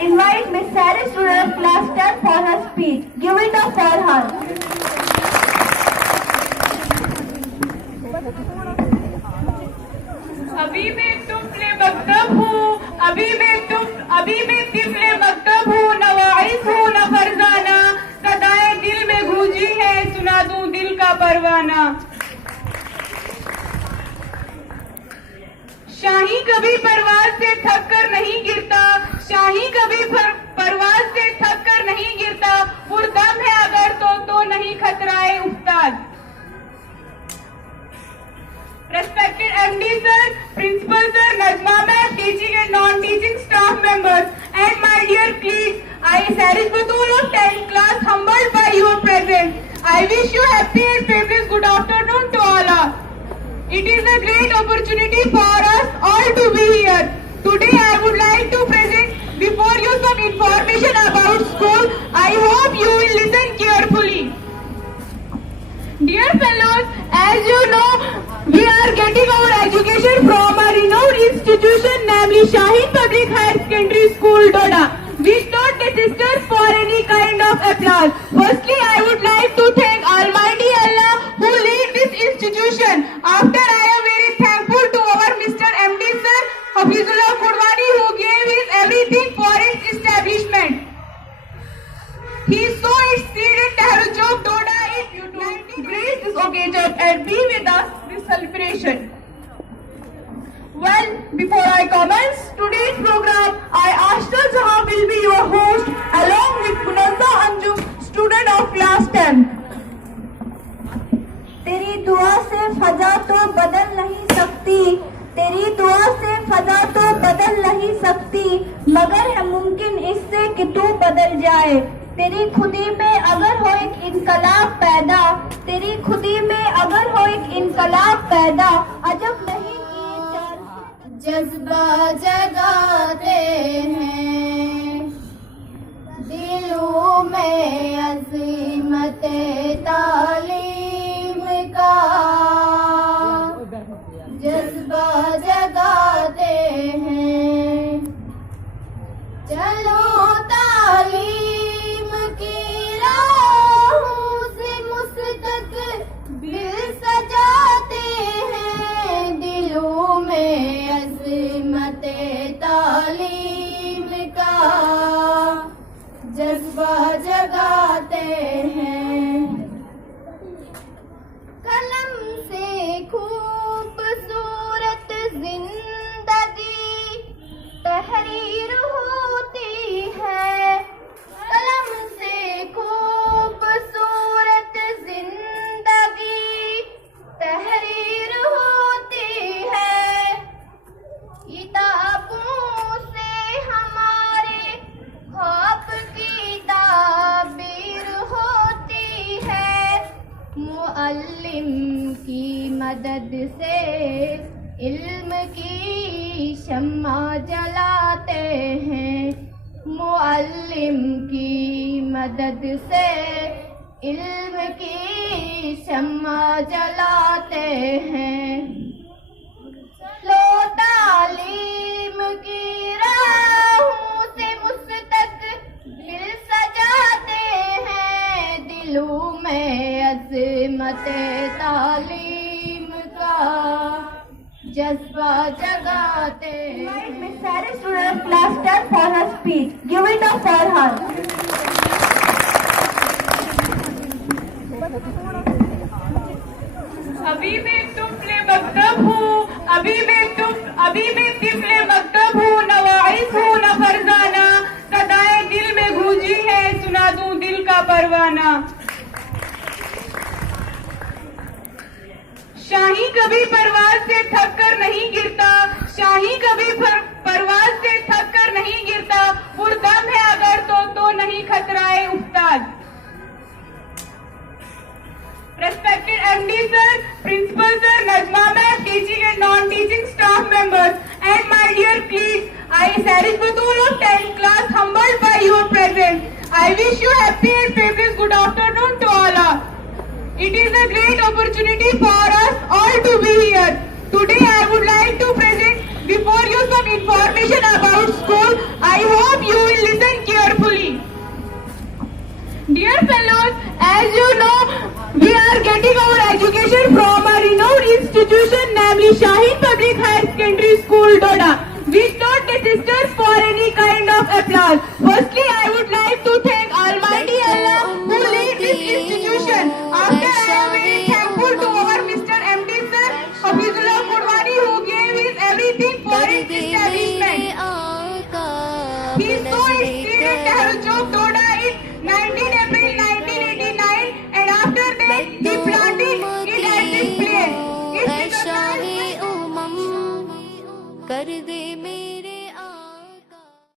invite Miss Sarah student of class 10 for her speech. Give it up for her. अभी मैं तुफले मकतब हूँ, अभी मैं तिफले मकतब हूँ, न वाइस हूँ न फरजाना, सदाएं दिल में गूंजी है, सुना दूं दिल का परवाना। शाही कभी परवाज से थक कर नहीं गिरता, शाही कभी परवाज से थक कर नहीं गिरता, पुरदम है अगर तो नहीं खतराए उस्ताद। Respected MD sir, Principal sir, Najma ma'am, teaching and non-teaching staff members, and my dear colleagues, I, Sarish Batul of 10th class, humbled by your presence. I wish you happy and fabulous good afternoon to all. It is a great opportunity for us all to be here. Today I would like to present before you some information about school. I hope you will listen carefully. Dear fellows, as you know, we are getting our education from a renowned institution, namely Shaheen Public Higher Secondary School, Doda. We don't the sisters for any kind of applause. Firstly, I would like to thank Almighty Allah who lead this institution. After, I am very thankful to our Mr. MD Sir, Hafizullah Qurwani, who gave his everything for its establishment. He sowed its seed in Tahrujok, Doda. If you do grace this occasion and be with us this celebration. Well, before I commence today's program, I Ashtar Jahan will be your host along with Munazza Anjum, student of class 10. तेरी दुआ से फजा तो बदल नहीं सकती, तेरी दुआ से फजा तो बदल नहीं सकती, मगर है मुमकिन इससे कि तू बदल जाए। तेरी खुदी में अगर हो एक इनकलाब पैदा, तेरी खुदी में अगर हो एक इनकलाब पैदा, अजब नहीं कि जज्बा जगाते हैं दिलों में अज़ीमत तालीम का, जज्बा जगाते हैं। चलो तालीम की राहों से मुस्तक़बिल सजाते हैं, दिलों में अज़ीमत तालीम का जज्बा जगाते हैं। कलम से खूबसूरत जिंदगी तहरीर होती है, कलम से खूबसूरत जिंदगी तहरीर होती है। किताबों से हमारे ख्वाब की ताबीर होती है, मुअल्लिम की मदद से इल्म की शम्मा जलाते हैं, मुअल्लिम की मदद से इल्म की शम्मा जलाते हैं। लो तालीम की राहों से मुस्तक़बिल सजाते हैं, दिलों में अज़ीमत तालीम का जज्बा जगाते हैं। Miss Sarah student of class 10 for her speech. Give it up for her. अभी मैं तुफले मकतब हूँ, अभी मैं तिफले मकतब हूँ, न वाइस हूँ न फरजाना, सदाएं दिल में गूंजी है, सुना दूं दिल का परवाना। शाही कभी परवाज से थक कर नहीं गिरता, शाही कभी परवाज से थक कर नहीं गिरता, पुरदम है अगर तो नहीं खतराए उस्ताद। Respected MD sir, Principal sir, Najma ma'am, teaching and non-teaching staff members, and my dear colleagues, I, Sarish Batul of 10th class, humbled by your presence. I wish you happy and fabulous good afternoon to all. It is a great opportunity for us all to be here. Today I would like to present before you some information about school. I hope you will and listen carefully. Dear fellows, as you know, we are getting our education from a renowned institution, namely Shaheen Public Higher Secondary School, Doda. We don't get sisters for any kind of applause.